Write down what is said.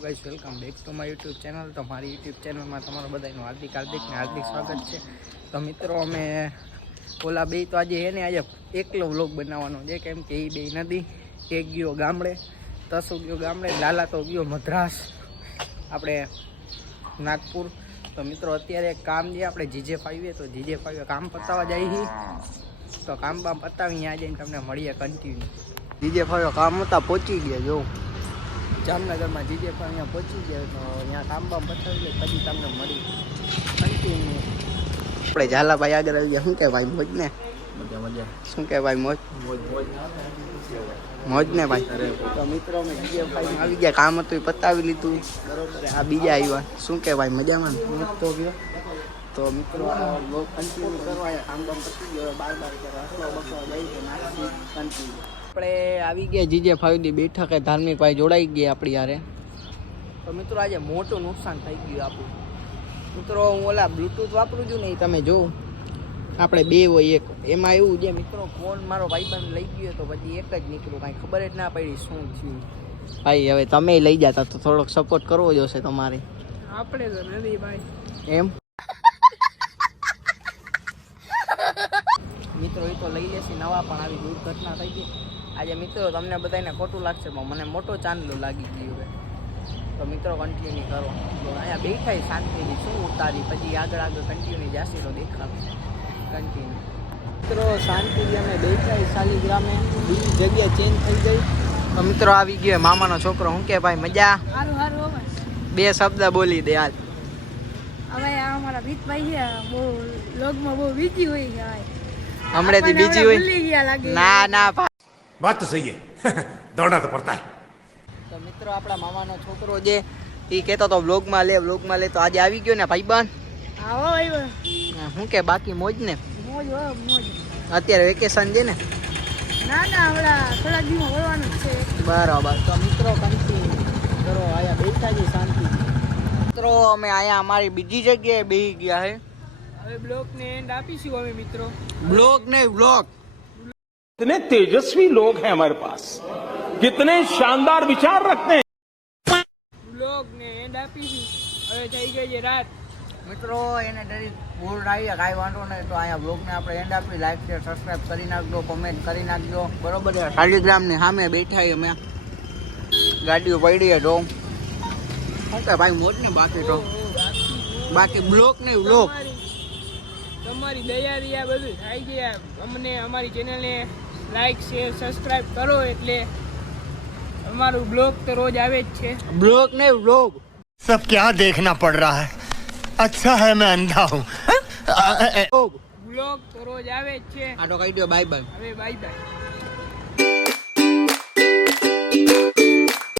Guys welcome back to my YouTube channel. તો મારી YouTube ચેનલમાં તમારું બધાનું હાર્દિક સ્વાગત છે। તો મિત્રો અમે ઓલા બે તો આજે એને આજે એકલો વ્લોગ બનાવવાનો છે, કેમ કે એ બે નથી, એક ગયો ગામડે, તસુ ગયો ગામડે, લાલા તો ગયો મદ્રાસ આપણે નાગપુર। તો મિત્રો અત્યારે કામ જે આપણે GJ5 તો GJ5 કામ પતાવવા જઈએ, તો કામ પતાવી ત્યાં જઈને તમને મળીએ કન્ટિન્યુ। GJ5 કામ હતા પહોંચી ગયા જો જામનગરમાં, GJ5 અહીંયા પહોંચી ગયા, તો અહીંયા કામ પતાવી લે પછી તમને મળી કન્ટિન્યુ। આપણે ઝાલાભાઈ આગળ આવી ગયા, શું કે ભાઈ મોજ ને? મજા શું કે ભાઈ મોજ મોજ ને ભાઈ। તો મિત્રો અમે GJ5 આવી ગયા, કામ હતું એ પતાવી લીધું બરોબર। આ બીજા આવ્યા, શું કે ભાઈ મજામાં તો ગયો। તો મિત્રો લોક કન્ટિન્યુ કરવા કામ પતી ગયો, બાર કરવા જઈ તો નાખી કન્ટિન્યુ। આપણે આવી ગયા GJ5 ની બેઠકે, ધાર્મિક ભાઈ જોડાઈ ગયા આપણી યારે। તો મિત્રો આજે મોટું નુકસાન થઈ ગયું આપણું। મિત્રો હું ઓલા બ્લૂટૂથ વાપરું છું ને, એ તમે જો આપણે બે હોય એક, એમાં એવું છે મિત્રો ફોન મારો ભાઈબંધ લઈ ગયો તો પછી એક જ નીકળ્યું, કાંઈ ખબર જ ના પડી શું થયું। ભાઈ હવે તમે લઈ જતા તો થોડોક સપોર્ટ કરવો જોશે તમારે। આપણે તો નથી ભાઈ એમ મિત્રો, એ તો લઈ લેશે નવા, પણ આવી દુર્ઘટના થઈ ગઈ આજે। મિત્રો તમને બધાને ખોટું લાગશે પણ મને મોટો ચાંદલો લાગી ગયો છે। તો મિત્રો કન્ટિન્યુ કરો, તો અહીંયા બેઠાય શાંતિથી શું ઉતારી, પછી આગળ કન્ટિન્યુ જાશે તો દેખાડશે કન્ટિન્યુ। મિત્રો શાંતિથી અમે બેઠાય શાલીગ્રામે, બીજી જગ્યા ચેન્જ થઈ ગઈ। તો મિત્રો આવી ગયો મામાનો છોકરો, શું કે ભાઈ મજા? બે શબ્દ બોલી દે હાલ। હવે અમારા ભીતભાઈ છે બહુ લોગમાં બહુ બીજી હોય છે, હમણાંથી બીજી હોય ના ના बात तो सही है दौड़ना तो पड़ता है। તો મિત્રો આપણા મામાનો છોકરો જે એ કહેતો તો વ્લોગમાં લે તો આજે આવી ગયો ને ભાઈબંધ। આવો આવ્યો શું કે બાકી મોજ ને? મોજ મોજ। અત્યારે વેકેશન છે ને? ના ના હમણાં થોડા દિવસમાં વળવાનું છે બરાબર। તો મિત્રો કન્ટિન્યુ કરો, આયા બેઠા છે શાંતિ। મિત્રો અમે આયા અમારી બીજી જગ્યાએ બેસી ગયા છે, હવે બ્લોગ ને એન્ડ આપીશું અમે મિત્રો। બ્લોગ ને વ્લોગ, कितने तेजस्वी लोग हैं हमारे पास, कितने शानदार विचार रखते हैं। બ્લોગ ને એન્ડ આપીશું, હવે થઈ ગઈ છે રાત। મિત્રો એને ડરી ભૂલ આવી, કાંઈ વાંધો નહીં। તો અહીંયા બ્લોગને આપણે એન્ડ આપી, લાઈક શેર સબસ્ક્રાઈબ કરી નાખજો, કોમેન્ટ કરી નાખજો બરોબર। શાલીગ્રામની સામે બેઠા અમે, ગાડીઓ પડી જો શું કે ભાઈ મોજ ને? બાકી તો બાકી બ્લોગ ને વ્લોગ તમારી દયાથી આ બધું થઈ ગયા। અમને અમારી ચેનલને લાઈક શેર સબસ્ક્રાઇબ કરો, એટલે અમારું બ્લોગ તો રોજ આવે જ છે। બ્લોગ ને વ્લોગ सब क्या देखना पड़ रहा है, अच्छा है मैं अंधा हूँ। બ્લોગ તો રોજ આવે જ છે। આ તો કહી દો બાય બાય। હવે બાય બાય।